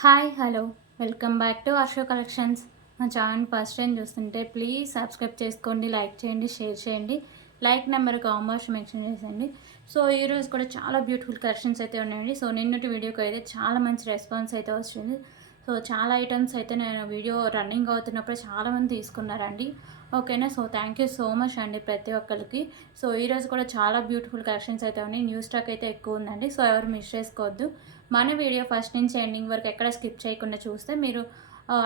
Hi hello welcome back to Varsha collections. మా channel first time చూస్తుంటే please subscribe చేసుకోండి, like చేయండి, share చేయండి. లైక్ నెంబర్ కాంబర్స్ మెన్షన్ చేసేయండి. సో ఈరోజు కూడా చాలా బ్యూటిఫుల్ కలెక్షన్స్ అయితే ఉన్నాయండి. సో నిన్నటి వీడియోకి అయితే చాలా మంచి రెస్పాన్స్ అయితే వచ్చింది. సో చాలా ఐటమ్స్ అయితే నేను వీడియో రన్నింగ్ అవుతున్నప్పుడు చాలామంది తీసుకున్నారండి. ఓకేనా. So thank you so much అండి ప్రతి ఒక్కరికి. సో ఈరోజు కూడా చాలా బ్యూటిఫుల్ కలెక్షన్స్ అయితే ఉన్నాయి. న్యూ స్టాక్ అయితే ఎక్కువ ఉందండి. సో ఎవరు మిస్ చేసుకోవద్దు. మన వీడియో ఫస్ట్ నుంచి ఎండింగ్ వరకు ఎక్కడ స్కిప్ చేయకుండా చూస్తే మీరు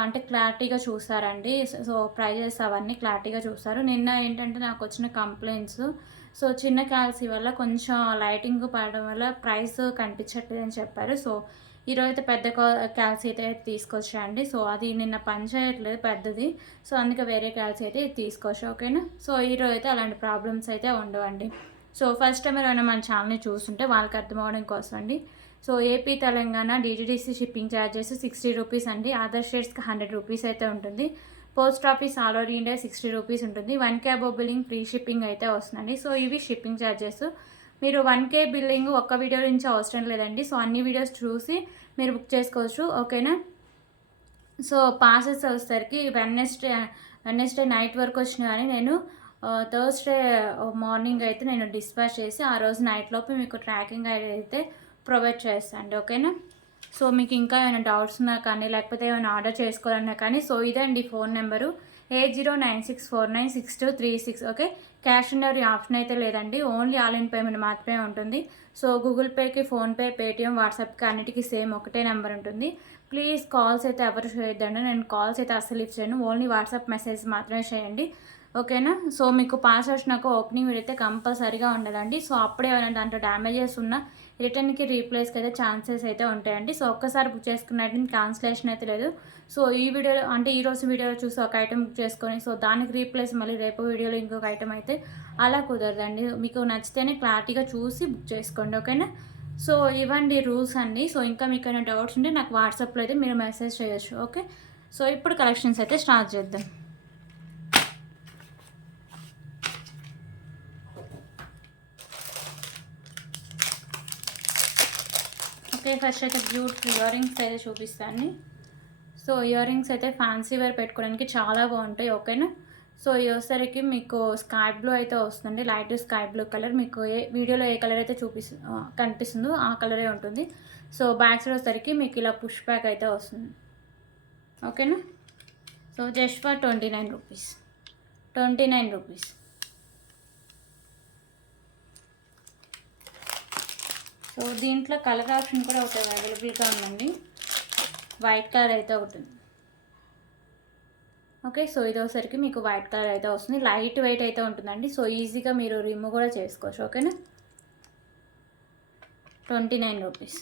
అంటే క్లారిటీగా చూస్తారండి. సో ప్రైజెస్ అవన్నీ క్లారిటీగా చూస్తారు. నిన్న ఏంటంటే నాకు వచ్చిన కంప్లైంట్స్, సో చిన్న క్యాల్సీ వల్ల కొంచెం లైటింగ్ పడడం వల్ల ప్రైస్ కనిపించట్లేదు అని చెప్పారు. సో ఈరోజైతే పెద్ద క్యాల్సీ అయితే తీసుకొచ్చాయండి. సో అది నిన్న పని చేయట్లేదు పెద్దది. సో అందుకే వేరే క్యాల్సీ అయితే తీసుకొచ్చా. ఓకేనా. సో ఈరోజు అయితే అలాంటి ప్రాబ్లమ్స్ అయితే ఉండవండి. సో ఫస్ట్ టైం ఏమైనా మన ఛానల్ని చూస్తుంటే వాళ్ళకి అర్థం అవ్వడం కోసం అండి. So AP Telangana DTDC shipping charges 60 rupees అండి. అదర్ స్టేట్స్కి 100 రూపీస్ అయితే ఉంటుంది. Post office all over India 60 rupees ఉంటుంది. 1K బిల్లింగ్ ఫ్రీ షిప్పింగ్ అయితే వస్తుందండి. సో ఇవి షిప్పింగ్ ఛార్జెస్. మీరు 1K బిల్లింగ్ ఒక్క వీడియో నుంచి అవసరం లేదండి. సో అన్ని వీడియోస్ చూసి మీరు బుక్ చేసుకోవచ్చు. ఓకేనా. సో పాసెస్ వచ్చేసరికి వెన్నెస్డే నైట్ వరకు వచ్చిన కానీ నేను థర్స్డే మార్నింగ్ అయితే నేను డిస్పాచ్ చేసి ఆ రోజు నైట్ లోపు మీకు ట్రాకింగ్ ఐడి అయితే ప్రొవైడ్ చేస్తాండి. ఓకేనా. సో మీకు ఇంకా ఏమైనా డౌట్స్ ఉన్నా కానీ లేకపోతే ఏమైనా ఆర్డర్ చేసుకోవాలన్నా కానీ సో ఇదండి phone number 8096496236. Okay. Cash on delivery option అయితే లేదండి. ఓన్లీ ఆన్లైన్ పేమెంట్ మాత్రమే ఉంటుంది. సో గూగుల్ పేకి, ఫోన్పే, పేటిఎం, వాట్సాప్కి అన్నిటికీ సేమ్ ఒకటే నెంబర్ ఉంటుంది. ప్లీజ్ కాల్స్ అయితే ఎవరు చేయొద్దండి. నేను కాల్స్ అయితే అస్సలు లిఫ్ట్ చేయను. ఓన్లీ వాట్సాప్ మెసేజ్ మాత్రమే చేయండి. ఓకేనా. సో మీకు పాస్ వచ్చినాక ఓపెనింగ్ వీడియో అయితే కంపల్సరీగా ఉండదండి. సో అప్పుడే ఏమైనా దాంట్లో డ్యామేజెస్ ఉన్నా రిటర్న్కి రీప్లేస్కి అయితే ఛాన్సెస్ అయితే ఉంటాయండి. సో ఒక్కసారి బుక్ చేసుకున్నట్టు క్యాన్సిలేషన్ అయితే లేదు. సో ఈ వీడియోలో అంటే ఈరోజు వీడియోలో చూసి ఒక ఐటమ్ బుక్ చేసుకొని సో దానికి రీప్లేస్ మళ్ళీ రేపు వీడియోలో ఇంకొక ఐటమ్ అయితే అలా కుదరదండి. మీకు నచ్చితేనే క్లారిటీగా చూసి బుక్ చేసుకోండి. ఓకేనా. సో ఇవ్వండి రూల్స్ అండి. సో ఇంకా మీకు ఏమైనా డౌట్స్ ఉంటే నాకు వాట్సాప్లో అయితే మీరు మెసేజ్ చేయొచ్చు. ఓకే. సో ఇప్పుడు కలెక్షన్స్ అయితే స్టార్ట్ చేద్దాం. ఓకే. ఫస్ట్ అయితే బ్యూటిఫుల్ ఇయర్ రింగ్స్ అయితే చూపిస్తాను. సో ఇయర్ రింగ్స్ అయితే ఫ్యాన్సీ వేర్ పెట్టుకోవడానికి చాలా బాగుంటాయి. ఓకేనా. సో ఈ వచ్చేసరికి మీకు స్కై బ్లూ అయితే వస్తుంది. Light sky blue colour. మీకు వీడియోలో ఏ కలర్ అయితే కనిపిస్తుందో ఆ కలరే ఉంటుంది. సో బ్యాక్ సైడ్ వచ్చేసరికి మీకు ఇలా పుష్ బ్యాక్ అయితే వస్తుంది. ఓకేనా. So just for 29 rupees. 29 rupees. So దీంట్లో కలర్ ఆప్షన్ కూడా ఒకటి అవైలబుల్గా ఉందండి. వైట్ కలర్ అయితే ఒకటి. ఓకే. సో ఇది వచ్చేసరికి మీకు వైట్ కలర్ అయితే వస్తుంది. లైట్ వెయిట్ అయితే ఉంటుందండి. సో ఈజీగా మీరు రిమూవ్ కూడా చేసుకోవచ్చు. ఓకేనా. 29 రూపీస్.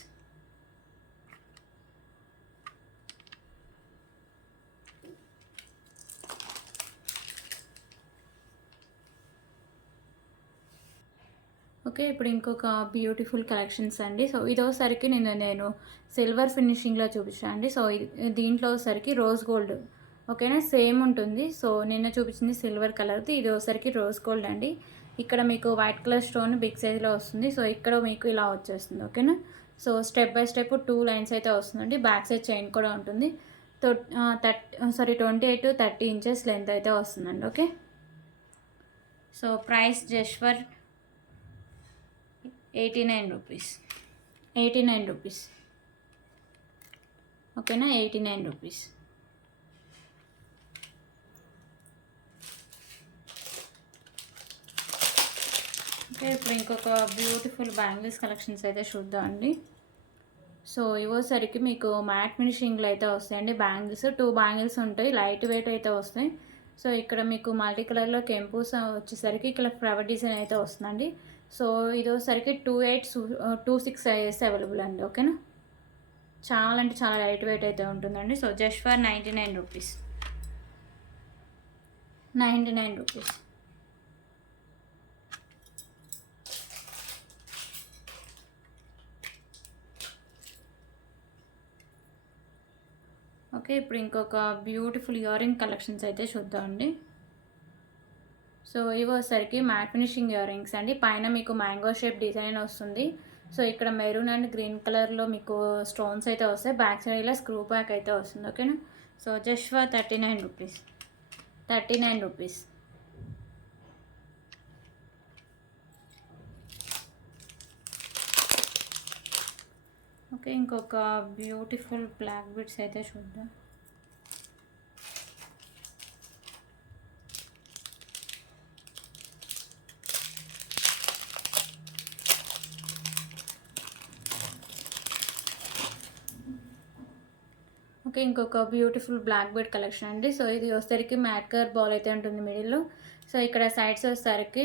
ఓకే. ఇప్పుడు ఇంకొక బ్యూటిఫుల్ కలెక్షన్స్ అండి. సో ఇదోసరికి నేను సిల్వర్ ఫినిషింగ్లో చూపించాను అండి. సో దీంట్లో సరికి రోజ్ గోల్డ్. ఓకేనా. సేమ్ ఉంటుంది. సో నిన్న చూపించింది సిల్వర్ కలర్ది, ఇది ఒకసారికి రోజ్ గోల్డ్ అండి. ఇక్కడ మీకు వైట్ కలర్ స్టోన్ బిగ్ సైజ్లో వస్తుంది. సో ఇక్కడ మీకు ఇలా వచ్చేస్తుంది. ఓకేనా. So step by step 2 lines అయితే వస్తుందండి. బ్యాక్ సైడ్ చైన్ కూడా ఉంటుంది. 28 to 30 ఇంచెస్ లెంత్ అయితే వస్తుందండి. Okay. So price just for 89 rupees. 89 rupees. ఓకేనా. 89 రూపీస్. ఓకే. ఇప్పుడు ఇంకొక బ్యూటిఫుల్ బ్యాంగిల్స్ కలెక్షన్స్ అయితే చూద్దామండి. సో ఇవోసరికి మీకు మ్యాట్ ఫినిషింగ్లో అయితే వస్తాయండి బ్యాంగిల్స్. 2 బ్యాంగిల్స్ ఉంటాయి. లైట్ వెయిట్ అయితే వస్తాయి. సో ఇక్కడ మీకు మల్టీ కలర్లో కెంపూస్ వచ్చేసరికి ఇక్కడ ఫ్లవర్ డిజైన్ అయితే వస్తుందండి. సో ఇది వచ్చేసరికి 2826 సైజెస్ అవైలబుల్ అండి. ఓకేనా. చాలా అంటే చాలా లైట్ వెయిట్ అయితే ఉంటుందండి. So just for 99 rupees. 99 rupees. Okay. ఇప్పుడు ఇంకొక బ్యూటిఫుల్ ఇయర్ రింగ్ కలెక్షన్స్ అయితే చూద్దామండి. సో ఇవి వచ్చేసరికి మ్యాట్ ఫినిషింగ్ ఇయర్ రింగ్స్ అండి. పైన మీకు మ్యాంగో షేప్ డిజైన్ వస్తుంది. సో ఇక్కడ మెరూన్ అండ్ గ్రీన్ కలర్లో మీకు స్టోన్స్ అయితే వస్తాయి. బ్యాక్ సైడ్ ఇలా స్క్రూ బ్యాక్ అయితే వస్తుంది. ఓకేనా. So just for 39 rupees. 39 rupees. Okay, ఇంకొక బ్యూటిఫుల్ బ్లాక్ బిట్స్ అయితే చూద్దాం. ఓకే, ఇంకొక బ్యూటిఫుల్ బ్లాక్ బెడ్ కలెక్షన్ అండి. సో ఇది వచ్చేసరికి మ్యాట్ కలర్ బాల్ అయితే ఉంటుంది మిడిల్లో. సో ఇక్కడ సైడ్స్ వచ్చేసరికి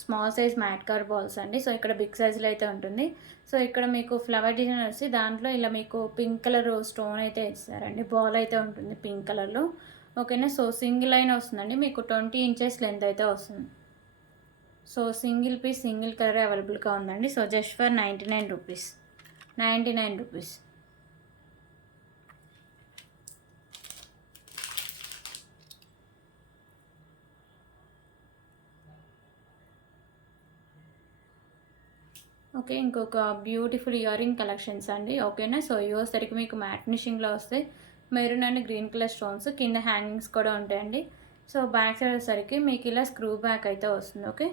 small size mat colour balls అండి. సో ఇక్కడ బిగ్ సైజ్లో అయితే ఉంటుంది. సో ఇక్కడ మీకు ఫ్లవర్ డిజైన్ వచ్చి దాంట్లో ఇలా మీకు పింక్ కలర్ స్టోన్ అయితే ఇస్తారండి. బాల్ అయితే ఉంటుంది పింక్ కలర్లో. ఓకేనా. సో సింగిల్ లైన్ వస్తుందండి, మీకు 20 ఇంచెస్ లెంత్ అయితే వస్తుంది. So single piece single colour అవైలబుల్గా ఉందండి. So just for 99 rupees. 99 rupees. Okay, ఇంకొక బ్యూటిఫుల్ ఇయర్ రింగ్ కలెక్షన్స్ అండి. ఓకేనా. సో ఇవి వచ్చేసరికి మీకు మ్యాట్ ఫినిషింగ్లో వస్తాయి. Maroon and green colour stones, కింద హ్యాంగింగ్స్ కూడా ఉంటాయండి. సో బ్యాక్ సైడ్ వచ్చేసరికి మీకు ఇలా స్క్రూ బ్యాక్ అయితే వస్తుంది. Okay.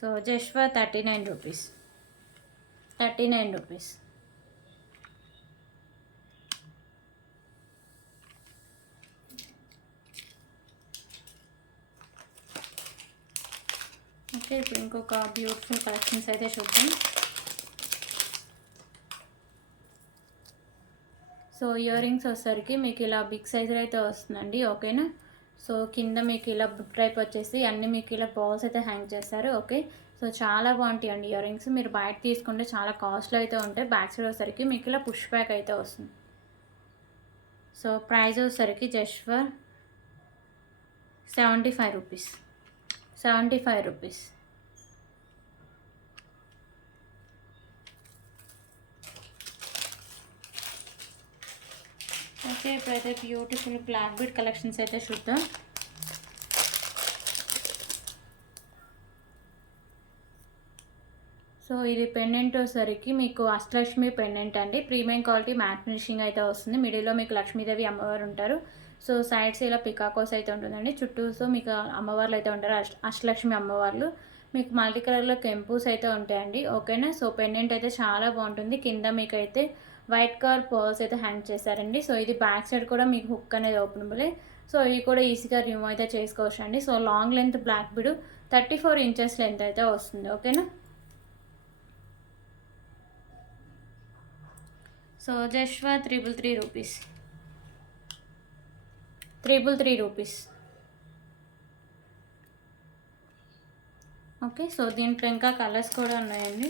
So just for 39 rupees. 39 rupees. Okay, ఇప్పుడు ఇంకొక బ్యూటిఫుల్ కలెక్షన్స్ అయితే చూద్దాం. సో ఇయర్ రింగ్స్ వచ్చేసరికి మీకు ఇలా బిగ్ సైజులో అయితే వస్తుందండి. ఓకేనా. సో కింద మీకు ఇలా బుక్ టైప్ వచ్చేసి అన్నీ మీకు ఇలా బాల్స్ అయితే హ్యాంగ్ చేస్తారు. ఓకే. సో చాలా బాగుంటాయి అండి ఇయర్ రింగ్స్. మీరు బయట తీసుకుంటే చాలా కాస్ట్లో అయితే ఉంటాయి. బ్యాక్ సైడ్ వచ్చేసరికి మీకు ఇలా పుష్ బ్యాక్ అయితే వస్తుంది. సో ప్రైస్ వచ్చేసరికి just for 75 rupees. 75 rupees. Okay, ఇప్పుడైతే బ్యూటిఫుల్ బ్లాక్ బీడ్ కలెక్షన్స్ అయితే చూద్దాం. సో ఇది పెండెంట్ వచ్చేసరికి మీకు అష్టలక్ష్మి పెండెంట్ అండి. ప్రీమియం క్వాలిటీ మ్యాట్ ఫినిషింగ్ అయితే వస్తుంది. మిడిల్లో మీకు లక్ష్మీదేవి అమ్మవారు ఉంటారు. సో సైడ్స్ ఇలా పికాకోస్ అయితే ఉంటుందండి. చుట్టూ సో మీకు అమ్మవార్లు అయితే ఉంటారు, అష్టలక్ష్మి అమ్మవార్లు. మీకు మల్టీ కలర్లో కెంపూస్ అయితే ఉంటాయండి. ఓకేనా. సో పెండెంట్ అయితే చాలా బాగుంటుంది. కింద మీకు అయితే వైట్ కలర్ పర్ల్స్ అయితే హ్యాంగ్ చేశారండి. సో ఇది బ్యాక్ సైడ్ కూడా మీకు హుక్ అనేది ఓపెనబులే. సో ఇవి కూడా ఈజీగా రిమూవ్ అయితే చేసుకోవచ్చు అండి. So long length black bead 34 inches length అయితే వస్తుంది. ఓకేనా. So just for 333 rupees. 333 rupees. Okay. So దీంట్లో ఇంకా కలర్స్ కూడా ఉన్నాయండి.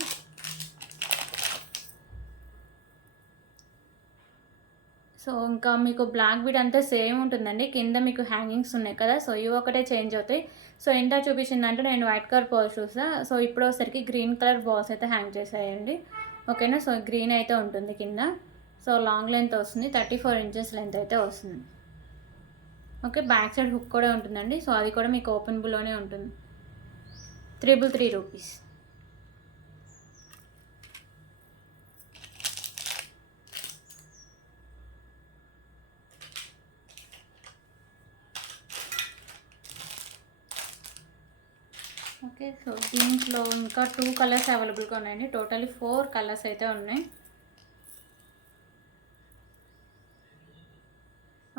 సో ఇంకా మీకు బ్లాక్ బీడ్ అంతా సేమ్ ఉంటుందండి. కింద మీకు హ్యాంగింగ్స్ ఉన్నాయి కదా. సో ఇవి ఒకటే చేంజ్ అవుతాయి. సో ఎంత చూపించిందంటే నేను వైట్ కలర్ బాల్స్ చూసా. సో ఇప్పుడు వచ్చేసరికి గ్రీన్ కలర్ బాల్స్ అయితే హ్యాంగ్ చేసాయండి. ఓకేనా. సో గ్రీన్ అయితే ఉంటుంది కింద. సో లాంగ్ లెంత్ వస్తుంది, 34 ఇంచెస్ లెంత్ అయితే వస్తుంది. ఓకే. బ్యాక్ సైడ్ హుక్ కూడా ఉంటుందండి. సో అది కూడా మీకు ఓపెనబుల్లోనే ఉంటుంది. 333 రూపీస్. ఓకే. సో దీంట్లో ఇంకా 2 కలర్స్ అవైలబుల్గా ఉన్నాయండి. టోటలీ 4 కలర్స్ అయితే ఉన్నాయి.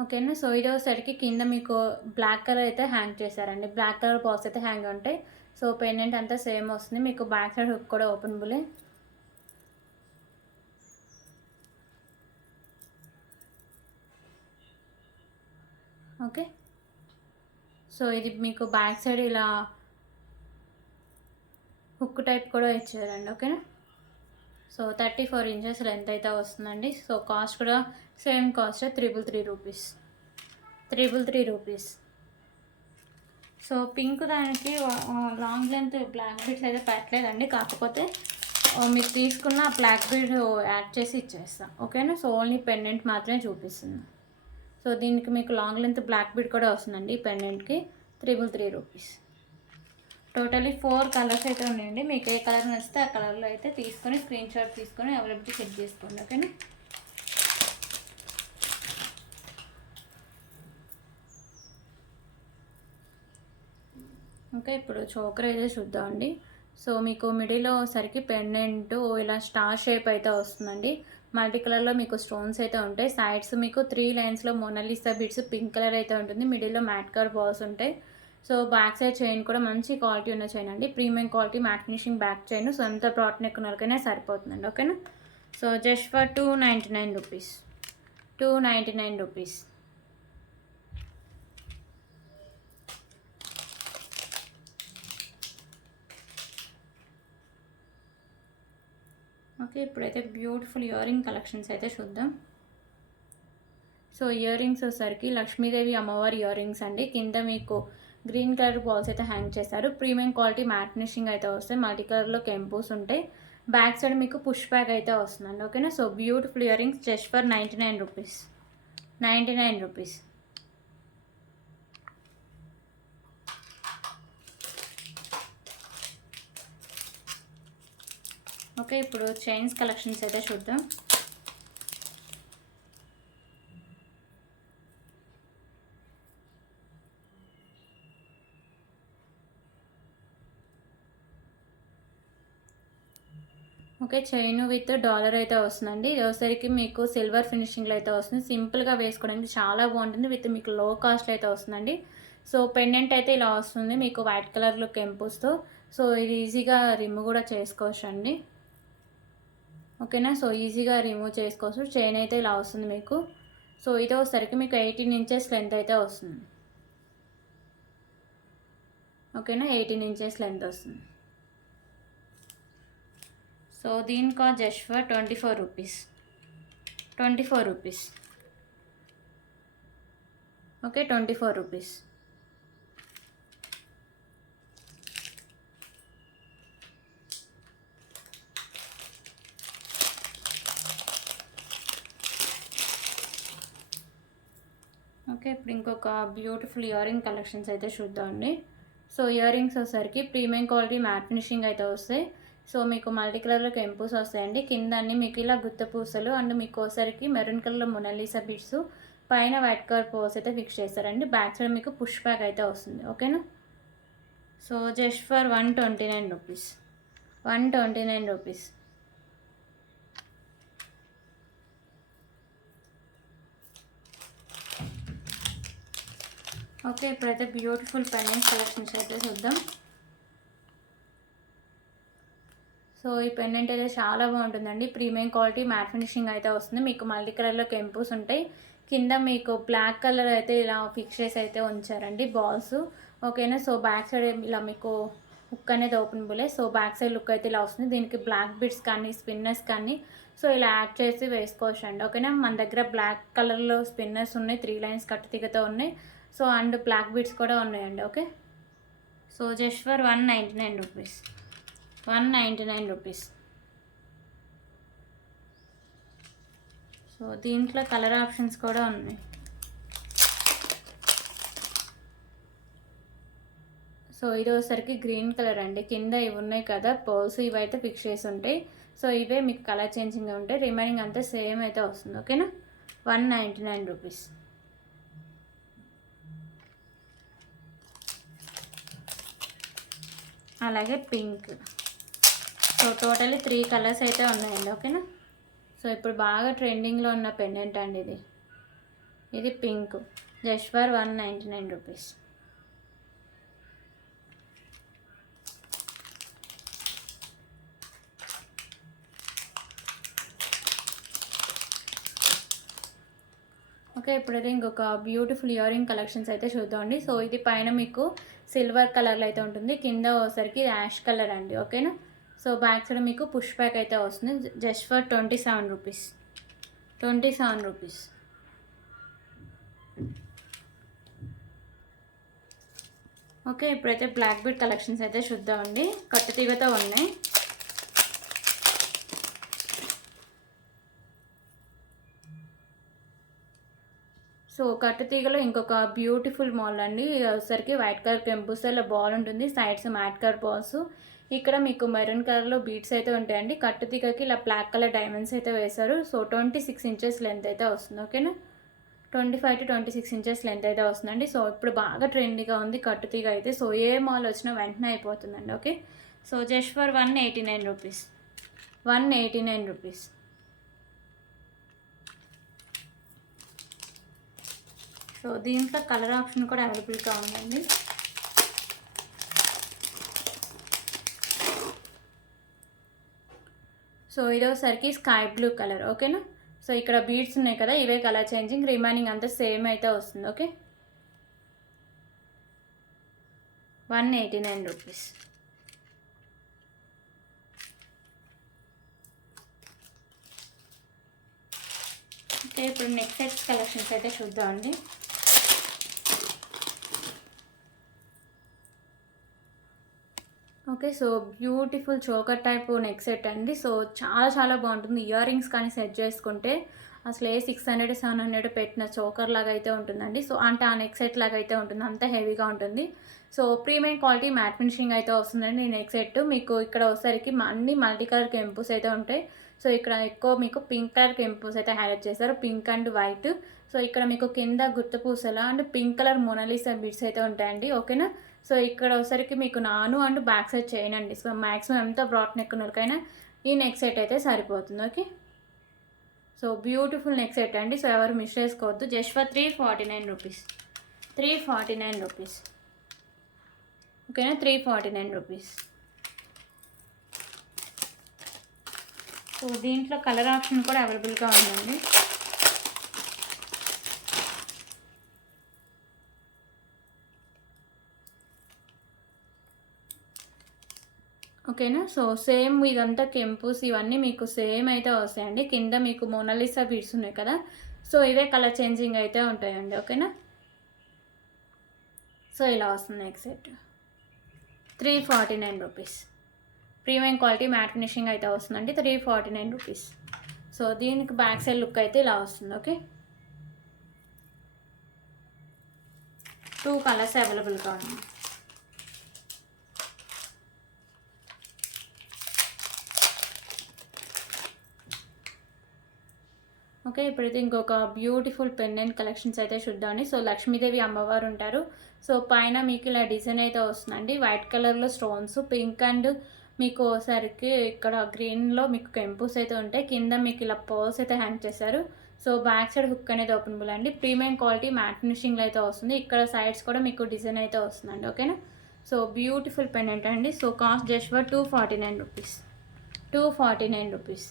ఓకేనా. సో ఇది వచ్చేసరికి కింద మీకు బ్లాక్ కలర్ అయితే హ్యాంగ్ చేశారండి. బ్లాక్ కలర్ బాల్స్ అయితే హ్యాంగ్ ఉంటాయి. సో పెండెంట్ అంతా సేమ్ వస్తుంది. మీకు బ్యాక్ సైడ్ హుక్ కూడా ఓపెనబులే. ఓకే. సో ఇది మీకు బ్యాక్ సైడ్ ఇలా హుక్ టైప్ కూడా ఇచ్చారండి. ఓకేనా. సో 34 ఇంచెస్ లెంత్ అయితే వస్తుందండి. సో కాస్ట్ కూడా same cost 333 rupees. 333 rupees. So pink దానికి లాంగ్ లెంత్ బ్లాక్ బీడ్స్ అయితే పెట్టలేదండి. కాకపోతే మీకు తీసుకున్న బ్లాక్ బీడ్ యాడ్ చేసి ఇచ్చేస్తాం. ఓకేనా. సో ఓన్లీ పెండెంట్ మాత్రమే చూపిస్తుంది. సో దీనికి మీకు లాంగ్ లెంత్ బ్లాక్ బీడ్ కూడా వస్తుందండి. ఈ పెండెంట్కి 333 రూపీస్. టోటలీ 4 కలర్స్ అయితే ఉన్నాయండి. మీకు ఏ కలర్ నచ్చితే ఆ కలర్లో అయితే తీసుకొని స్క్రీన్ షాట్ తీసుకొని అవైలబిలిటీ చెక్ చేసుకోండి. ఓకేనా. ఇంకా ఇప్పుడు చోకర్ అయితే చూద్దామండి. సో మీకు మిడిల్లో సరికి పెండెంట్ ఇలా స్టార్ షేప్ అయితే వస్తుందండి. మల్టీ కలర్లో మీకు స్టోన్స్ అయితే ఉంటాయి. సైడ్స్ మీకు 3 లైన్స్లో మోనాలిసా బిట్స్ పింక్ కలర్ అయితే ఉంటుంది. మిడిల్లో మ్యాట్ కలర్ బాల్స్ ఉంటాయి. సో బ్యాక్ సైడ్ చైన్ కూడా మంచి క్వాలిటీ ఉన్న చైన్ అండి. Premium quality matte finishing back chain. So ఎంత బ్రాడ్ నెక్ ఉన్నకైనా సరిపోతుందండి. ఓకేనా. So just for 299 rupees. 299 rupees. Okay, ఇప్పుడైతే బ్యూటిఫుల్ ఇయర్ రింగ్ కలెక్షన్స్ అయితే చూద్దాం. సో ఇయర్ రింగ్స్ వచ్చేసరికి లక్ష్మీదేవి అమ్మవారి ఇయర్ రింగ్స్ అండి. కింద మీకు గ్రీన్ కలర్ బాల్స్ అయితే హ్యాంగ్ చేశారు. ప్రీమియం క్వాలిటీ మ్యాట్ ఫినిషింగ్ అయితే వస్తాయి. మల్టీ కలర్లో కెంపోస్ ఉంటాయి. బ్యాక్ సైడ్ మీకు పుష్ బ్యాక్ అయితే వస్తుందండి. ఓకేనా. So beautiful ear rings just for 99 rupees. 99 rupees. Okay, ఇప్పుడు చైన్స్ కలెక్షన్స్ అయితే చూద్దాం. ఓకే, చైన్ విత్ డాలర్ అయితే వస్తుందండి. వచ్చేసరికి మీకు సిల్వర్ ఫినిషింగ్లో అయితే వస్తుంది. సింపుల్గా వేసుకోవడానికి చాలా బాగుంటుంది. విత్ మీకు లో కాస్ట్ అయితే వస్తుందండి. సో పెండెంట్ అయితే ఇలా వస్తుంది మీకు వైట్ కలర్లో కెంపుస్తో. సో ఇది ఈజీగా రిమూవ్ కూడా చేసుకోవచ్చు అండి. ఓకేనా. సో ఈజీగా రిమూవ్ చేసుకోవచ్చు. చైన్ అయితే ఇలా వస్తుంది మీకు. సో ఇది వచ్చేసరికి మీకు 18 ఇంచెస్ లెంత్ అయితే వస్తుంది. ఓకేనా. 18 ఇంచెస్ లెంత్ వస్తుంది. సో దీని cost just for 24 rupees. 24 rupees. Okay, 24 rupees. Okay, ఇప్పుడు ఇంకొక బ్యూటిఫుల్ ఇయర్ రింగ్ కలెక్షన్స్ అయితే చూద్దామండి. సో ఇయర్ రింగ్స్ వచ్చేసరికి ప్రీమియం క్వాలిటీ మ్యాట్ ఫినిషింగ్ అయితే వస్తాయి. సో మీకు మల్టీ కలర్లో కెంపూస్ వస్తాయండి. కింద అన్ని మీకు ఇలా గుత్త పూసలు అండ్ మీకు వచ్చేసరికి మెరూన్ కలర్లో మొనాలిసా బిట్స్, పైన వైట్ కలర్ పోల్స్ అయితే ఫిక్స్ చేస్తారండి. బ్యాక్ సైడ్ మీకు పుష్ బ్యాక్ అయితే వస్తుంది. ఓకేనా. So just for 129 rupees. 129 rupees. Okay, ఇప్పుడైతే బ్యూటిఫుల్ పెండెంట్ కలెక్షన్స్ అయితే చూద్దాం. సో ఈ పెండెంట్ అయితే చాలా బాగుంటుందండి. ప్రీమియం క్వాలిటీ మ్యాట్ ఫినిషింగ్ అయితే వస్తుంది. మీకు మల్టీ కలర్లో కెంపూస్ ఉంటాయి. కింద మీకు బ్లాక్ కలర్ అయితే ఇలా ఫిక్స్ చేసి అయితే ఉంచారండి బాల్స్. ఓకేనా. సో బ్యాక్ సైడ్ ఇలా మీకు హుక్ అనేది ఓపెన్ బులే. సో బ్యాక్ సైడ్ లుక్ అయితే ఇలా వస్తుంది. దీనికి బ్లాక్ బిట్స్ కానీ స్పిన్నర్స్ కానీ సో ఇలా యాడ్ చేసి వేసుకోవచ్చు అండి. ఓకేనా. మన దగ్గర బ్లాక్ కలర్లో స్పిన్నర్స్ ఉన్నాయి. 3 లైన్స్ కట్టు తిగతో ఉన్నాయి. సో అండ్ బ్లాక్ బీడ్స్ కూడా ఉన్నాయండి. Okay. So just for 199 rupees. 199 rupees. So దీంట్లో కలర్ ఆప్షన్స్ కూడా ఉన్నాయి. సో ఇది వచ్చేసరికి గ్రీన్ కలర్ అండి. కింద ఇవి ఉన్నాయి కదా పోల్స్, ఇవైతే ఫిక్స్ చేసి ఉంటాయి. సో ఇవే మీకు కలర్ చేంజింగ్ ఉంటాయి. రిమైనింగ్ అంతా సేమ్ అయితే వస్తుంది. ఓకేనా. 199 రూపీస్. అలాగే పింక్. సో టోటల్లీ 3 కలర్స్ అయితే ఉన్నాయండి. ఓకేనా. సో ఇప్పుడు బాగా ట్రెండింగ్లో ఉన్న పెండెంట్ అండి ఇది pink. Just for 199 rupees. Okay, ఇప్పుడైతే ఇంకొక బ్యూటిఫుల్ ఇయర్ రింగ్ కలెక్షన్స్ అయితే చూద్దామండి. సో ఇది పైన మీకు సిల్వర్ కలర్లో అయితే ఉంటుంది. కింద వచ్చేసరికి యాష్ కలర్ అండి. ఓకేనా. సో బ్యాక్ సైడ్ మీకు పుష్ బ్యాక్ అయితే వస్తుంది. Just for 27 rupees. 27 rupees. Okay, ఇప్పుడైతే బ్లాక్ బీడ్ కలెక్షన్స్ అయితే చూద్దామండి. కట్టు తీగతో ఉన్నాయి. సో కట్టు తీగలో ఇంకొక బ్యూటిఫుల్ మాల్ అండి. వచ్చేసరికి వైట్ కలర్ కెంపుస్ ఇలా బాల్ ఉంటుంది, సైడ్స్ మ్యాట్ కలర్ బాల్స్. ఇక్కడ మీకు మెరూన్ కలర్లో బీట్స్ అయితే ఉంటాయండి. కట్టు తీగకి ఇలా బ్లాక్ కలర్ డైమండ్స్ అయితే వేశారు. సో 26 ఇంచెస్ లెంత్ అయితే వస్తుంది. ఓకేనా, 25 to 26 ఇంచెస్ లెంత్ అయితే వస్తుందండి. సో ఇప్పుడు బాగా ట్రెండీగా ఉంది కట్టు తీగ అయితే. సో ఏ మాల్ వచ్చినా వెంటనే అయిపోతుందండి. Okay, so just for 189 rupees, 189 rupees. So దీంట్లో కలర్ ఆప్షన్ కూడా అవైలబుల్గా ఉందండి. సో ఇదోసరికి స్కై బ్లూ కలర్. ఓకేనా, సో ఇక్కడ బీడ్స్ ఉన్నాయి కదా, ఇవే కలర్ చేంజింగ్, రిమైనింగ్ అంతా సేమ్ అయితే వస్తుంది. Okay, 189 rupees. ఓకే, ఇప్పుడు నెక్స్ట్ సెట్స్ కలెక్షన్స్ అయితే చూద్దామండి. Okay, so beautiful choker type neck set అండి. సో చాలా బాగుంటుంది. ఇయర్ రింగ్స్ కానీ సెట్ చేసుకుంటే అసలు 600 700 పెట్టిన చోకర్ లాగా అయితే ఉంటుందండి. సో అంటే ఆ నెక్ సెట్ లాగా అయితే ఉంటుంది, అంత హెవీగా ఉంటుంది. So premium quality matte finishing అయితే వస్తుందండి ఈ నెక్ సెట్. మీకు ఇక్కడ వచ్చేసరికి అన్ని మల్టీ కలర్ కెంపుస్ అయితే ఉంటాయి. సో ఇక్కడ ఎక్కువ మీకు పింక్ కలర్ కెంపుస్ అయితే హైలైట్ చేస్తారు, పింక్ అండ్ వైట్. సో ఇక్కడ మీకు కింద గుర్తు పూసల and pink colour Mona Lisa bits అయితే ఉంటాయండి. ఓకేనా, సో ఇక్కడ వచ్చేసరికి మీకు నాను అండ్ బ్యాక్ సైడ్ చేయనండి. సో మ్యాక్సిమం ఎంత బ్రాడ్ నెక్ ఉన్నకైనా ఈ నెక్ సెట్ అయితే సరిపోతుంది. Okay, so beautiful neck set అండి. సో ఎవరు మిస్ చేసుకోవద్దు. Just for 349 rupees, 349 rupees. ఓకేనా, 349 రూపీస్. సో దీంట్లో కలర్ ఆప్షన్ కూడా అవైలబుల్గా ఉందండి. ఓకేనా, సో సేమ్ ఇదంతా కెంపుస్ ఇవన్నీ మీకు సేమ్ అయితే వస్తాయండి. కింద మీకు మోనాలిసా బీడ్స్ ఉన్నాయి కదా, సో ఇవే కలర్ చేంజింగ్ అయితే ఉంటాయండి. ఓకేనా, సో ఇలా వస్తుంది neck set, 349 rupees. Premium quality matte finishing అయితే వస్తుందండి, 349 రూపీస్. సో దీనికి బ్యాక్ సైడ్ లుక్ అయితే ఇలా వస్తుంది. ఓకే, 2 కలర్స్ అవైలబుల్గా ఉన్నాయి. ఓకే, ఇప్పుడైతే ఇంకొక బ్యూటిఫుల్ పెండెంట్ కలెక్షన్స్ అయితే చూద్దామండి. సో లక్ష్మీదేవి అమ్మవారు ఉంటారు. సో పైన మీకు ఇలా డిజైన్ అయితే వస్తుందండి, వైట్ కలర్లో స్టోన్స్, పింక్ అండ్ మీకు సరికి ఇక్కడ గ్రీన్లో మీకు కెంపుస్ అయితే ఉంటాయి. కింద మీకు ఇలా పర్ల్స్ అయితే హ్యాంగ్ చేశారు. సో బ్యాక్ సైడ్ హుక్ అనేది ఓపెనబుల్ అండి. ప్రీమియం క్వాలిటీ మ్యాట్ ఫినిషింగ్లో అయితే వస్తుంది. ఇక్కడ సైడ్స్ కూడా మీకు డిజైన్ అయితే వస్తుందండి. ఓకేనా, సో బ్యూటిఫుల్ పెండెంట్ అండి. So cost just for 249 rupees, 249 rupees.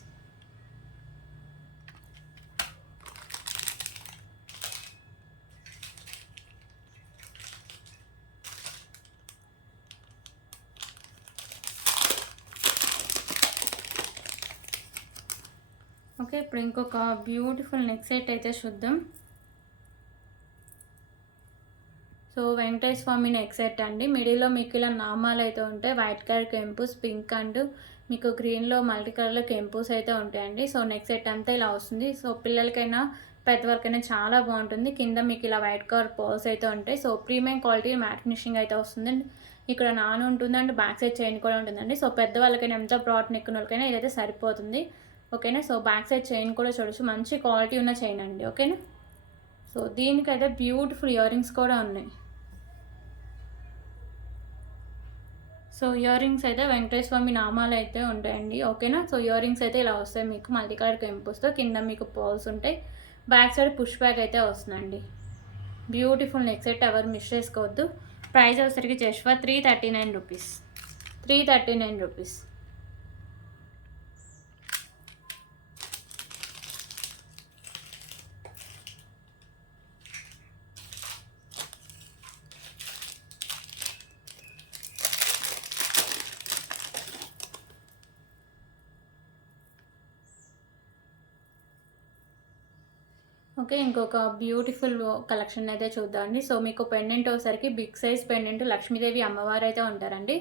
Okay, ఇప్పుడు ఇంకొక బ్యూటిఫుల్ నెక్ సెట్ అయితే చూద్దాం. సో వెంకటేశ్వర స్వామి నెక్ సెట్ అండి. మిడిల్లో మీకు ఇలా నామాలు అయితే ఉంటాయి, వైట్ కలర్ కెంపుస్, పింక్ అండ్ మీకు గ్రీన్లో మల్టీ కలర్లో కెంపుస్ అయితే ఉంటాయండి. సో నెక్ సెట్ అంతా ఇలా వస్తుంది. సో పిల్లలకైనా పెద్దవారికైనా చాలా బాగుంటుంది. కింద మీకు ఇలా వైట్ కలర్ పర్ల్స్ అయితే ఉంటాయి. So premium quality matte finishing అయితే వస్తుందండి. ఇక్కడ నాను ఉంటుంది అండ్ బ్యాక్ సైడ్ చైన్ కూడా ఉంటుందండి. సో పెద్దవాళ్ళకైనా ఎంత బ్రాడ్ నెక్ ఉన్న వాళ్ళకైనా ఇదైతే సరిపోతుంది. ఓకేనా, సో బ్యాక్ సైడ్ చైన్ కూడా చూడొచ్చు, మంచి క్వాలిటీ ఉన్న చైన్ అండి. ఓకేనా, సో దీనికైతే బ్యూటిఫుల్ ఇయర్ రింగ్స్ కూడా ఉన్నాయి. సో ఇయర్ రింగ్స్ అయితే వెంకటేశ్వర స్వామి నామాలు అయితే ఉంటాయండి. ఓకేనా, సో ఇయర్ రింగ్స్ అయితే ఇలా వస్తాయి మీకు మల్టీ కలర్ కెంపుస్తో. కింద మీకు పర్ల్స్ ఉంటాయి, బ్యాక్ సైడ్ పుష్ బ్యాక్ అయితే వస్తుందండి. బ్యూటిఫుల్ నెక్ సెట్, ఎవరు మిస్ చేసుకోవద్దు. ప్రైస్ వచ్చేసరికి just for 339 rupees, 339 rupees. Okay, ఇంకొక బ్యూటిఫుల్ కలెక్షన్ అయితే చూద్దామండి. సో మీకు పెండెంట్ వచ్చేసరికి బిగ్ సైజ్ పెండెంట్, లక్ష్మీదేవి అమ్మవారు అయితే ఉంటారండి.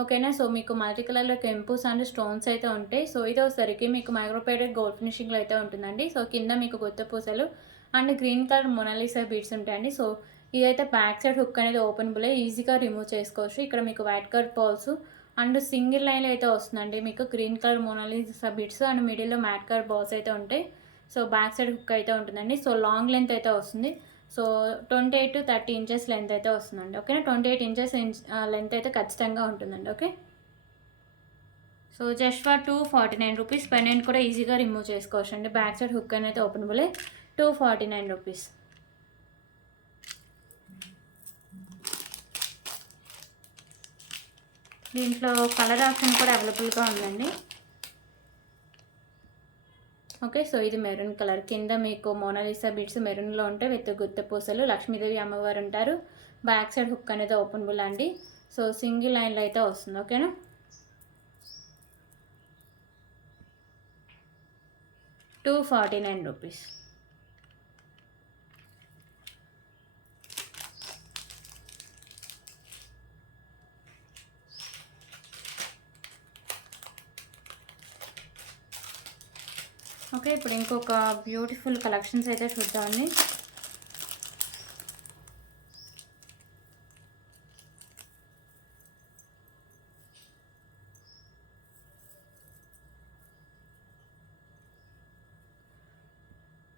ఓకేనా. సో మీకు మల్టీ కలర్‌లో కెంపుస్ అండ్ స్టోన్స్ అయితే ఉంటాయి. సో ఇది వచ్చేసరికి మీకు మైక్రోప్లేటెడ్ గోల్డ్ ఫినిషింగ్‌లో అయితే ఉంటుందండి. సో కింద మీకు గుత్త పూసలు and green colour Mona Lisa beads ఉంటాయండి. సో ఇదైతే బ్యాక్ సైడ్ హుక్ అనేది ఓపెనబులే, ఈజీగా రిమూవ్ చేసుకోవచ్చు. ఇక్కడ మీకు white colour pearls and single లైన్‌లో అయితే వస్తుందండి. మీకు green colour Mona Lisa beads and మిడిల్‌లో మ్యాట్ కలర్ బాల్స్ అయితే ఉంటాయి. సో బ్యాక్ సైడ్ హుక్ అయితే ఉంటుందండి. సో లాంగ్ లెంత్ అయితే వస్తుంది. సో 28-30 ఇంచెస్ లెంత్ అయితే వస్తుందండి. ఓకేనా. 28 ఇంచెస్ లెంత్ అయితే ఖచ్చితంగా ఉంటుందండి. Okay. So just for 249 rupees. Pendant కూడా ఈజీగా రిమూవ్ చేసుకోవచ్చు అండి. బ్యాక్ సైడ్ హుక్ అనేది ఓపెనబులే. 249 రూపీస్. దీంట్లో కలర్ ఆప్షన్ కూడా అవైలబుల్గా ఉందండి. ఓకే. సో ఇది మెరూన్ కలర్, కింద మీకు మోనాలిసా బిట్స్ మెరూన్లో ఉంటాయి విత్ గుత్త పూసలు, లక్ష్మీదేవి అమ్మవారు ఉంటారు. బ్యాక్ సైడ్ హుక్ అనేది ఓపెనబుల్ అండి. సో సింగిల్ లైన్లో అయితే వస్తుంది. ఓకేనా. ₹249. ఓకే. ఇప్పుడు ఇంకొక బ్యూటిఫుల్ కలెక్షన్స్ అయితే చూద్దామండి.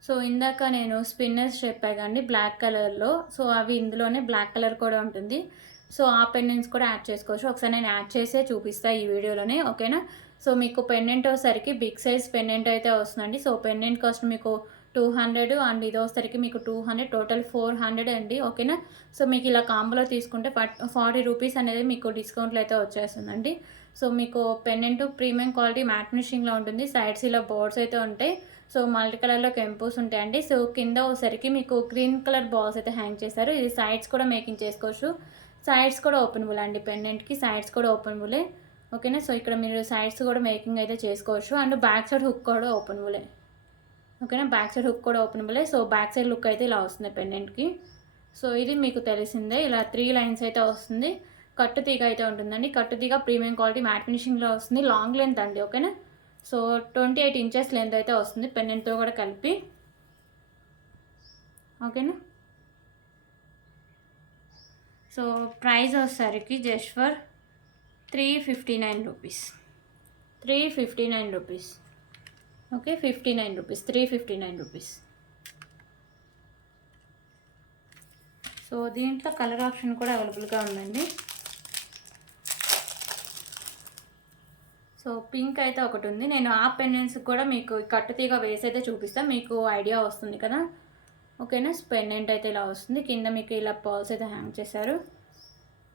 సో ఇందాక నేను స్పిన్నర్స్ చెప్పాను కండి బ్లాక్ కలర్లో. సో అవి ఇందులోనే బ్లాక్ కలర్ కూడా ఉంటుంది. సో ఆ పెండెంట్స్ కూడా యాడ్ చేసుకోవచ్చు. ఒకసారి నేను యాడ్ చేసే చూపిస్తాను ఈ వీడియోలోనే. ఓకేనా. సో మీకు పెండెంట్ వచ్చేసరికి బిగ్ సైజ్ పెండెంట్ అయితే వస్తుందండి. సో పెండెంట్ కాస్ట్ మీకు 200 అండ్ ఇది వచ్చేసరికి మీకు 200, టోటల్ 400 అండి. ఓకేనా. సో మీకు ఇలా కాంబోలో తీసుకుంటే 40 రూపీస్ అనేది మీకు డిస్కౌంట్లో అయితే వచ్చేస్తుందండి. సో మీకు పెండెంట్ ప్రీమియం క్వాలిటీ మ్యాట్ ఫినిషింగ్లో ఉంటుంది. సైడ్స్ ఇలా బోర్డ్స్ అయితే ఉంటాయి. సో మల్టీ కలర్లో కెంపోస్ ఉంటాయండి. సో కింద వచ్చేసరికి మీకు గ్రీన్ కలర్ బాల్స్ అయితే హ్యాంగ్ చేశారు. ఇది సైడ్స్ కూడా మేకింగ్ చేసుకోవచ్చు. సైడ్స్ కూడా ఓపెనబుల్ అండి. పెండెంట్కి సైడ్స్ కూడా ఓపెనబులే. ఓకేనా. సో ఇక్కడ మీరు సైడ్స్ కూడా మేకింగ్ అయితే చేసుకోవచ్చు. అండ్ బ్యాక్ సైడ్ హుక్ కూడా ఓపెనబులే. ఓకేనా. బ్యాక్ సైడ్ హుక్ కూడా ఓపెనబులే. సో బ్యాక్ సైడ్ లుక్ అయితే ఇలా వస్తుంది పెండెంట్కి. సో ఇది మీకు తెలిసిందే, ఇలా 3 లైన్స్ అయితే వస్తుంది. కట్టు తీగ అయితే ఉంటుందండి. కట్టు తీగ ప్రీమియం క్వాలిటీ మ్యాట్ ఫినిషింగ్లో వస్తుంది. లాంగ్ లెంత్ అండి. ఓకేనా. సో 28 ఇంచెస్ లెంత్ అయితే వస్తుంది పెండెంట్తో కూడా కలిపి. ఓకేనా. సో ప్రైస్ వచ్చేసరికి just for 359 rupees. 359 rupees. Okay. 59 rupees. 359 rupees. So దీంట్లో కలర్ ఆప్షన్ కూడా అవైలబుల్గా ఉందండి. సో పింక్ అయితే ఒకటి ఉంది. నేను ఆ పెండెంట్స్ కూడా మీకు కట్టుతీగ వేసి అయితే చూపిస్తాను, మీకు ఐడియా వస్తుంది కదా. ఓకేనా. పెండెంట్ అయితే ఇలా వస్తుంది. కింద మీకు ఇలా పర్ల్స్ అయితే హ్యాంగ్ చేశారు.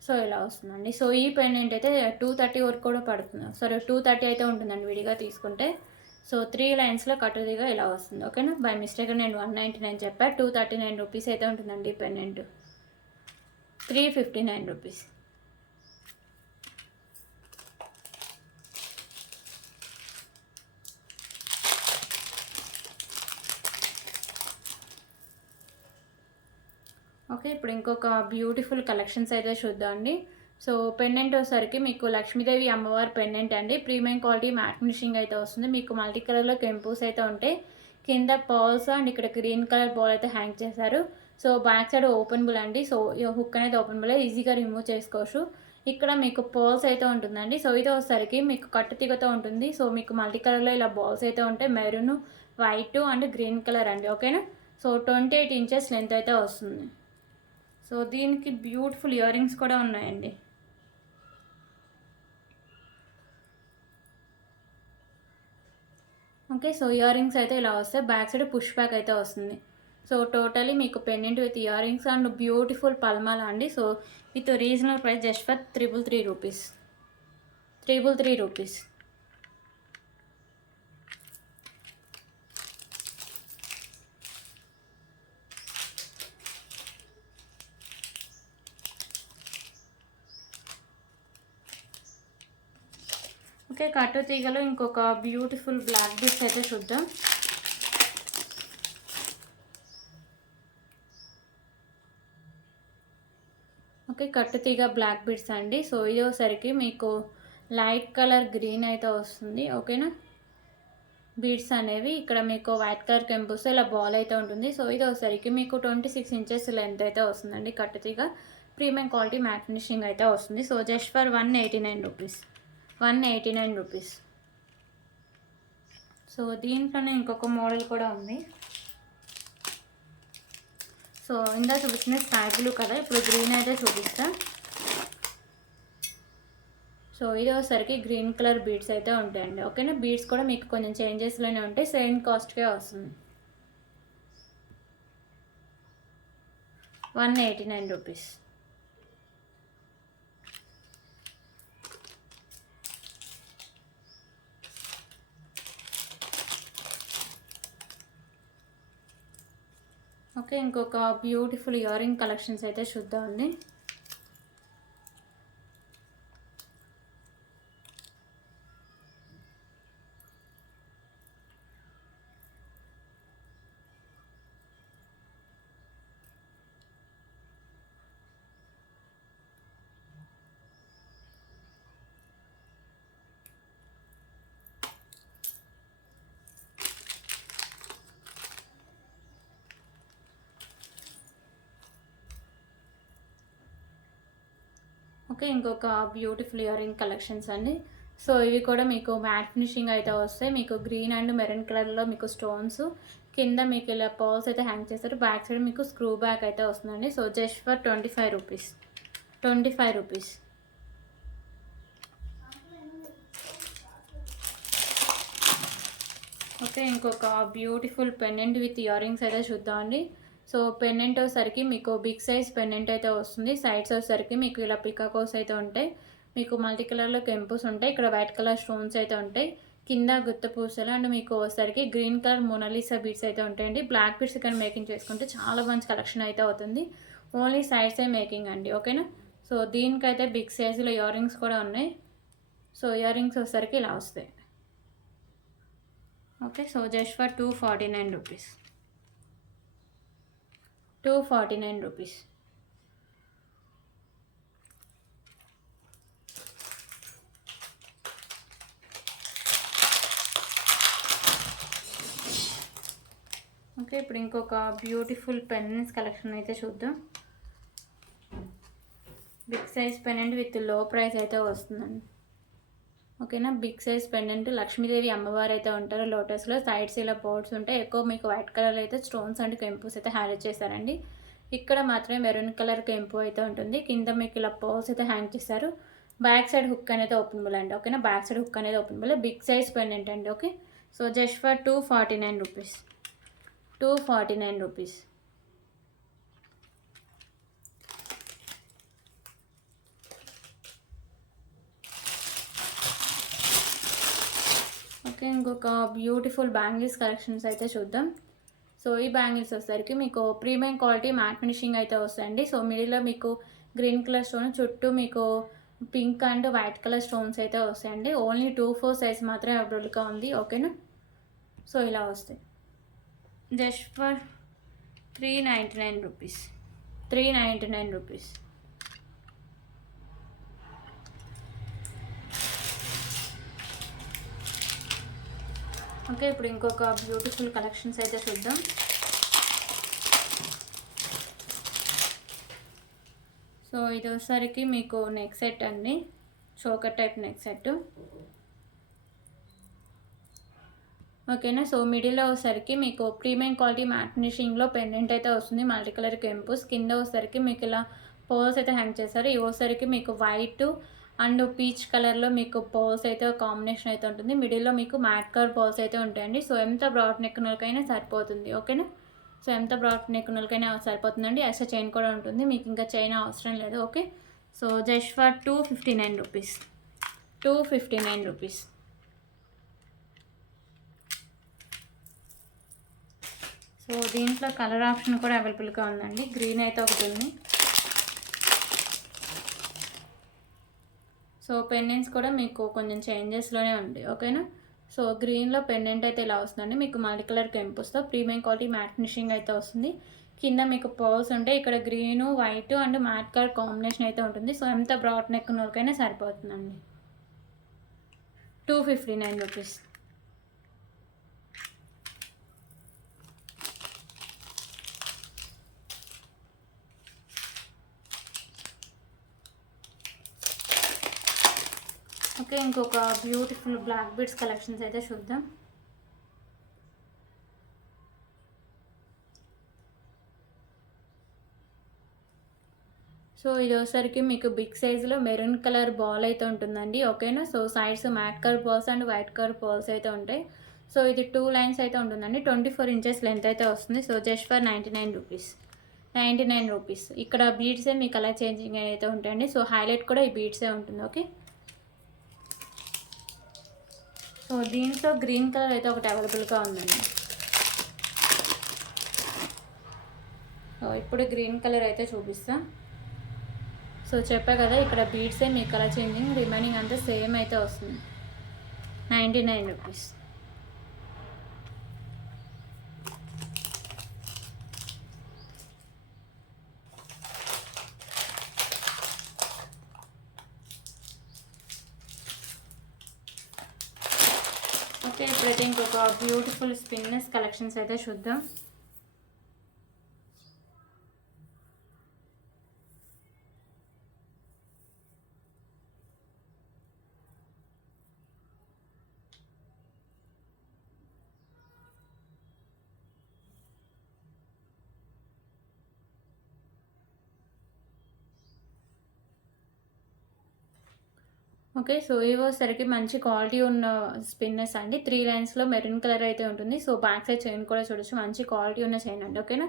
సో ఇలా వస్తుందండి. సో ఈ పెండెంట్ అయితే 230 వరకు కూడా పడుతుంది. సరే 230 అయితే ఉంటుందండి విడిగా తీసుకుంటే. సో 3 లైన్స్లో కట్టుతీగ ఇలా వస్తుంది. ఓకేనా. బై మిస్టేక్ నేను 199 చెప్పా. 239 రూపీస్ అయితే ఉంటుందండి ఈ పెండెంట్. 359 రూపీస్. ఓకే. ఇప్పుడు ఇంకొక బ్యూటిఫుల్ కలెక్షన్స్ అయితే చూద్దామండి. సో పెండెంట్ వచ్చేసరికి మీకు లక్ష్మీదేవి అమ్మవారి పెండెంట్ అండి. ప్రీమియం క్వాలిటీ మ్యాట్ ఫినిషింగ్ అయితే వస్తుంది. మీకు మల్టీ కలర్లో కెంపూస్ అయితే ఉంటాయి. కింద పర్ల్స్ అండ్ ఇక్కడ గ్రీన్ కలర్ బాల్ అయితే హ్యాంగ్ చేశారు. సో బ్యాక్ సైడ్ ఓపెనబుల్ అండి. సో ఈ హుక్ అనేది ఓపెనబుల్, ఈజీగా రిమూవ్ చేసుకోవచ్చు. ఇక్కడ మీకు పర్ల్స్ అయితే ఉంటుందండి. సో ఇది వచ్చేసరికి మీకు కట్టుతీగతో ఉంటుంది. సో మీకు మల్టీ కలర్లో ఇలా బాల్స్ అయితే ఉంటాయి. Maroon, white and green colour అండి. ఓకేనా. సో 28 ఇంచెస్ లెంత్ అయితే వస్తుంది. సో దీనికి బ్యూటిఫుల్ ఇయర్ రింగ్స్ కూడా ఉన్నాయండి. ఓకే. సో ఇయర్ రింగ్స్ అయితే ఇలా వస్తాయి. బ్యాక్ సైడ్ పుష్ బ్యాక్ అయితే వస్తుంది. సో టోటలీ మీకు pendant with earrings and beautiful పల్మాల అండి. So with regional price just for 333 rupees. 333 rupees. Okay. కట్టు తీగలో ఇంకొక బ్యూటిఫుల్ బ్లాక్ బీడ్స్ అయితే చూద్దాం. ఓకే, కట్టుతీగ బ్లాక్ బీడ్స్ అండి. సో ఇది వచ్చేసరికి మీకు లైట్ కలర్ గ్రీన్ అయితే వస్తుంది. ఓకేనా, బీడ్స్ అనేవి ఇక్కడ మీకు వైట్ కలర్ కెంపుస్ ఇలా బాల్ అయితే ఉంటుంది. సో ఇది వచ్చేసరికి మీకు 26 ఇంచెస్ లెంత్ అయితే వస్తుందండి. కట్టుతీగ ప్రీమియం క్వాలిటీ మ్యాట్ ఫినిషింగ్ అయితే వస్తుంది. So just for 189 rupees, 189 rupees. So దీంట్లోనే ఇంకొక మోడల్ కూడా ఉంది. సో ఇందా చూపించిన స్కై బ్లూ కదా, ఇప్పుడు గ్రీన్ అయితే చూపిస్తా. సో ఇది వచ్చేసరికి గ్రీన్ కలర్ బీడ్స్ అయితే ఉంటాయండి. ఓకేనా, బీడ్స్ కూడా మీకు కొంచెం చేంజెస్లోనే ఉంటాయి, సేమ్ కాస్ట్కే వస్తుంది. 189 రూపీస్. ఓకే, ఇంకొక బ్యూటిఫుల్ ఇయర్ రింగ్ కలెక్షన్స్ అయితే చూద్దామండి. ఓకే, ఇంకొక బ్యూటిఫుల్ ఇయర్ రింగ్ కలెక్షన్స్ అండి. సో ఇవి కూడా మీకు మ్యాట్ ఫినిషింగ్ అయితే వస్తాయి. మీకు గ్రీన్ అండ్ మెరూన్ కలర్లో మీకు స్టోన్స్ కింద మీకు ఇలా పర్ల్స్ అయితే హ్యాంగ్ చేస్తారు. బ్యాక్ సైడ్ మీకు స్క్రూ బ్యాక్ అయితే వస్తుందండి. So just for 25 rupees, 25 rupees. Okay, ఇంకొక beautiful pendant with earrings అయితే చూద్దామండి. సో పెండెంట్ వచ్చేసరికి మీకు బిగ్ సైజ్ పెండెంట్ అయితే వస్తుంది. సైడ్స్ వచ్చేసరికి మీకు ఇలా పికాకోస్ అయితే ఉంటాయి. మీకు మల్టీ కలర్లో కెంపుస్ ఉంటాయి. ఇక్కడ వైట్ కలర్ స్టోన్స్ అయితే ఉంటాయి. కింద గుత్త పూసలు అండ్ మీకు వచ్చేసరికి గ్రీన్ కలర్ మోనాలిసా బీడ్స్ అయితే ఉంటాయండి. బ్లాక్ బీడ్స్ ఇక్కడ మేకింగ్ చేసుకుంటే చాలా మంచి కలెక్షన్ అయితే అవుతుంది. ఓన్లీ సైడ్సే మేకింగ్ అండి. ఓకేనా, సో దీనికైతే బిగ్ సైజులో ఇయర్ రింగ్స్ కూడా ఉన్నాయి. సో ఇయర్ రింగ్స్ వచ్చేసరికి ఇలా వస్తాయి. Okay, so just for 249 rupees, 249 rupees. Okay, ఇప్పుడు ఇంకొక బ్యూటిఫుల్ పెండెంట్స్ కలెక్షన్ అయితే చూద్దాం. Big size pendant with low price అయితే వస్తుందండి. ఓకేనా, బిగ్ సైజ్ పెండెంట్ లక్ష్మీదేవి అమ్మవారు అయితే ఉంటారు లోటస్లో. సైడ్స్ ఇలా పోర్ట్స్ ఉంటాయి. ఎక్కువ మీకు వైట్ కలర్ అయితే స్టోన్స్ అండ్ కెంపుస్ అయితే హైలైట్ చేశారండి. ఇక్కడ మాత్రమే మెరూన్ కలర్ కెంపు అయితే ఉంటుంది. కింద మీకు ఇలా పర్ల్స్ అయితే హ్యాంగ్ చేశారు. బ్యాక్ సైడ్ హుక్ అనేది ఓపెనబుల్ అండి. ఓకేనా, బ్యాక్ సైడ్ హుక్ అనేది ఓపెనబుల్. బిగ్ సైజ్ పెండెంట్ అండి. Okay, so just for 249 rupees, 249 rupees. Okay, ఇంకొక బ్యూటిఫుల్ బ్యాంగిల్స్ కలెక్షన్స్ అయితే చూద్దాం. సో ఈ బ్యాంగిల్స్ వచ్చేసరికి మీకు ప్రీమియం క్వాలిటీ మ్యాట్ ఫినిషింగ్ అయితే వస్తాయండి. సో మిడిల్లో మీకు గ్రీన్ కలర్ స్టోన్, చుట్టూ మీకు pink and white colour stones అయితే వస్తాయండి. ఓన్లీ 2-4 సైజ్ మాత్రమే అవైలబుల్గా ఉంది. ఓకేనా, సో ఇలా వస్తాయి. Just for 399 rupees, 399 rupees. Okay, ఇప్పుడు ఇంకొక బ్యూటిఫుల్ కలెక్షన్స్ అయితే చూద్దాం. సో ఇది వచ్చేసరికి మీకు నెక్ సెట్ అండి, చోకర్ టైప్ నెక్ సెట్. ఓకేనా, సో మిడిల్లో వచ్చేసరికి మీకు ప్రీమియం క్వాలిటీ మ్యాట్ ఫినిషింగ్లో పెండెంట్ అయితే వస్తుంది. మల్టీ కలర్ కెంపుస్ కింద వచ్చేసరికి మీకు ఇలా పర్ల్స్ అయితే హ్యాంగ్ చేస్తారు. ఇవి వచ్చేసరికి మీకు వైట్ అండ్ పీచ్ కలర్లో మీకు పర్ల్స్ అయితే కాంబినేషన్ అయితే ఉంటుంది. మిడిల్లో మీకు మ్యాట్ కలర్ పర్ల్స్ అయితే ఉంటాయండి. సో ఎంత బ్రాడ్ నెక్ ఉన్నకైనా సరిపోతుంది. ఓకేనా, సో ఎంత బ్రాడ్ నెక్ ఉన్నకైనా సరిపోతుందండి. ఎక్స్ట్రా చైన్ కూడా ఉంటుంది, మీకు ఇంకా చైన్ అవసరం లేదు. Okay, so just for 259 rupees, 259 rupees. So దీంట్లో కలర్ ఆప్షన్ కూడా అవైలబుల్గా ఉందండి. గ్రీన్ అయితే ఒకటి ఉంది. సో పెండెంట్స్ కూడా మీకు కొంచెం చేంజెస్లోనే ఉంది. ఓకేనా, సో గ్రీన్లో పెండెంట్ అయితే ఇలా వస్తుందండి. మీకు మల్టీ కలర్ కెంపుస్తో ప్రీమియం క్వాలిటీ మ్యాట్ ఫినిషింగ్ అయితే వస్తుంది. కింద మీకు పర్ల్స్ ఉంటాయి. ఇక్కడ green, white and matte colour combination అయితే ఉంటుంది. సో ఎంత బ్రాడ్ నెక్ ఉన్నోళ్ళకైనా సరిపోతుందండి. 259 రూపీస్. ఓకే, ఇంకొక బ్యూటిఫుల్ బ్లాక్ బీడ్స్ కలెక్షన్స్ అయితే చూద్దాం. సో ఇది వచ్చేసరికి మీకు బిగ్ సైజులో మెరూన్ కలర్ బాల్ అయితే ఉంటుందండి. ఓకేనా. So sides mat colour balls and white colour balls అయితే ఉంటాయి. సో ఇది 2 లైన్స్ అయితే ఉంటుందండి. 24 ఇంచెస్ లెంత్ అయితే వస్తుంది. So just for 99 rupees. 99 rupees. ఇక్కడ బీడ్సే మీ కలర్ చేంజింగ్ అయితే ఉంటాయండి. సో హైలైట్ కూడా ఈ బీడ్సే ఉంటుంది. ఓకే. సో దీంట్లో గ్రీన్ కలర్ అయితే ఒకటి అవైలబుల్గా ఉందండి. సో ఇప్పుడు గ్రీన్ కలర్ అయితే చూపిస్తా. సో చెప్పా కదా, ఇక్కడ బీడ్సే మీ కలర్ చేంజింగ్, రిమైనింగ్ అంతా సేమ్ అయితే వస్తుంది. 99 రూపీస్. ఓకే, ఇప్పుడైతే ఇంకొక బ్యూటిఫుల్ స్పిన్నర్స్ కలెక్షన్స్ అయితే చూద్దాం. ఓకే, సో ఇవి వచ్చేసరికి మంచి క్వాలిటీ ఉన్న స్పిన్నర్స్ అండి. 3 లైన్స్లో మెరూన్ కలర్ అయితే ఉంటుంది. సో బ్యాక్ సైడ్ చైన్ కూడా చూడొచ్చు, మంచి క్వాలిటీ ఉన్న చైన్ అండి. ఓకేనా.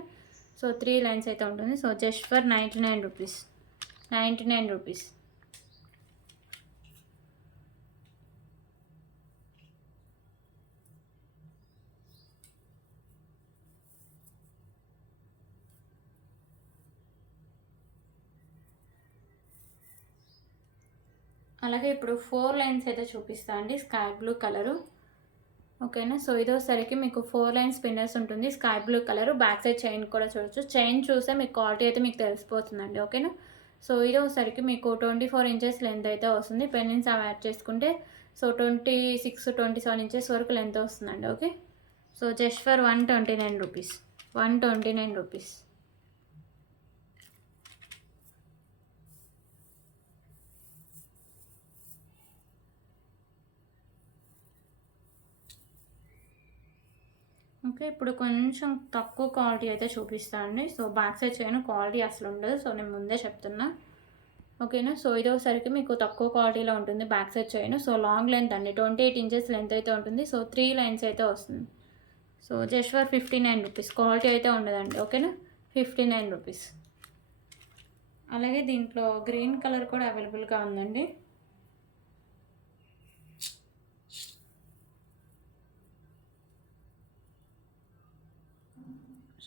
సో 3 లైన్స్ అయితే ఉంటుంది. So just for 99 rupees. 99 rupees. అలాగే ఇప్పుడు 4 లైన్స్ అయితే చూపిస్తా అండి. Sky blue colour. ఓకేనా. సో ఇదోసరికి మీకు 4 లైన్ స్పిన్నర్స్ ఉంటుంది. Sky blue colour. Back side chain కూడా చూడొచ్చు. చైన్ చూస్తే మీకు క్వాలిటీ అయితే మీకు తెలిసిపోతుందండి. ఓకేనా. సో ఇదోసరికి మీకు 24 ఇంచెస్ లెంత్ అయితే వస్తుంది. పెండెంట్స్ అవి యాడ్ చేసుకుంటే సో 26, 27 ఇంచెస్ వరకు లెంత్ వస్తుందండి. Okay. So just for 129 rupees. 129 rupees. Okay, ఇప్పుడు కొంచెం తక్కువ క్వాలిటీ అయితే చూపిస్తాను అండి. So back side chain quality అసలు ఉండదు. సో నేను ముందే చెప్తున్నా. ఓకేనా. సో ఇదోసరికి మీకు తక్కువ క్వాలిటీలో ఉంటుంది back side chain. So long length అండి. 28 ఇంచెస్ లెంత్ అయితే ఉంటుంది. సో 3 లైన్స్ అయితే వస్తుంది. So just for 59 rupees. Quality అయితే ఉండదండి. ఓకేనా. 59 రూపీస్. అలాగే దీంట్లో గ్రీన్ కలర్ కూడా అవైలబుల్గా ఉందండి.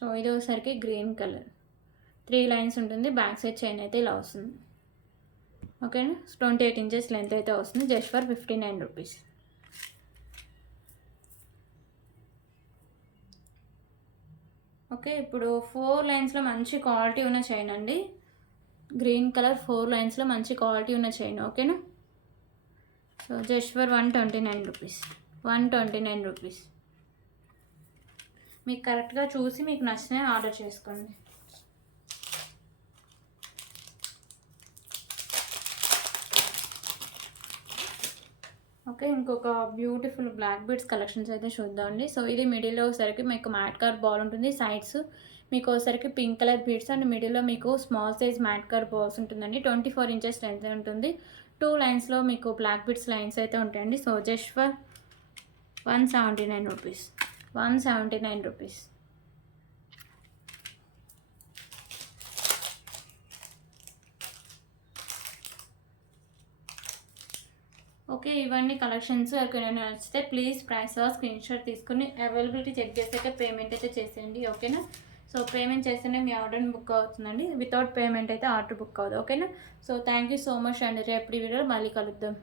సో ఇది ఒకసారికి గ్రీన్ కలర్ 3 లైన్స్ ఉంటుంది. బ్యాక్ సైడ్ చైన్ అయితే ఇలా వస్తుంది. ఓకేనా. 28 ఇంచెస్ లెంత్ అయితే వస్తుంది. Just for 59 rupees. ఓకే, ఇప్పుడు 4 లైన్స్లో మంచి క్వాలిటీ ఉన్న చైన్ అండి. గ్రీన్ కలర్ 4 లైన్స్లో మంచి క్వాలిటీ ఉన్న చైన్. ఓకేనా. So just for 129 rupees. 129 rupees. మీకు కరెక్ట్గా చూసి మీకు నచ్చిన ఆర్డర్ చేసుకోండి. ఓకే, ఇంకొక బ్యూటిఫుల్ బ్లాక్ బీడ్స్ కలెక్షన్స్ అయితే చూద్దామండి. సో ఇది మిడిల్లో ఒకసారికి మీకు మ్యాట్ కలర్ బాల్ ఉంటుంది. సైడ్స్ మీకు ఒకసారికి పింక్ కలర్ బీడ్స్ అండ్ మిడిల్లో మీకు small size mat colour balls ఉంటుందండి. 24 ఇంచెస్ లెంత్ ఉంటుంది. 2 లైన్స్లో మీకు బ్లాక్ బీడ్స్ లైన్స్ అయితే ఉంటాయండి. So just for 179 rupees. 179 rupees. Okay, ఇవన్నీ కలెక్షన్స్ ఎవరికైనా నచ్చితే ప్లీజ్ ప్రైస్ స్క్రీన్ షాట్ తీసుకుని అవైలబిలిటీ చెక్ చేసాక పేమెంట్ అయితే చేసేయండి. ఓకేనా. సో పేమెంట్ చేస్తేనే మీ ఆర్డర్ బుక్ అవుతుందండి. వితౌట్ పేమెంట్ అయితే ఆర్డర్ బుక్ అవ్వదు. ఓకేనా. So thank you so much అండి. రేపు వీడియోలో మళ్ళీ కలుద్దాం.